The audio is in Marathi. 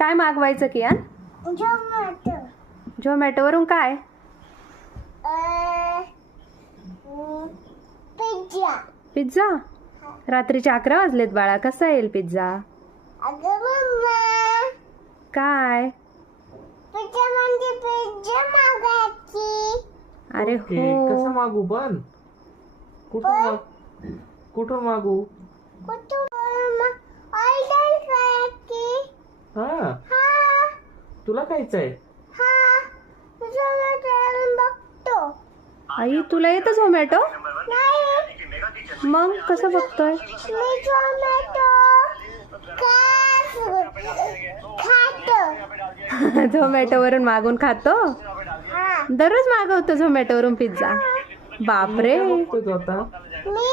काय मागवायचं कियान? झोमॅटो. झोमॅटोवरून काय? पिझ्झा. पिझ्झा? रात्रीचे 11 वाजलेत बाळा, कसा येईल पिझ्झा? अगं मम्मा, काय? पिझ्झा म्हणजे पिझ्झा मागायची. अरे कसं हो, मागू पण कुठून मागू? कुठून ऑर्डर करायची? हा हा तुला खायचंय? हा झोमॅटोवरून बघतो. आई तुला येतं झोमॅटो? नाही, मग कसं बघतोय? मी झोमॅटो खातो. झोमॅटोवरून मागून खातो? हा, दररोज मागवतो झोमॅटोवरून पिझ्झा? बापरे. काय बघतोय तू आता? मी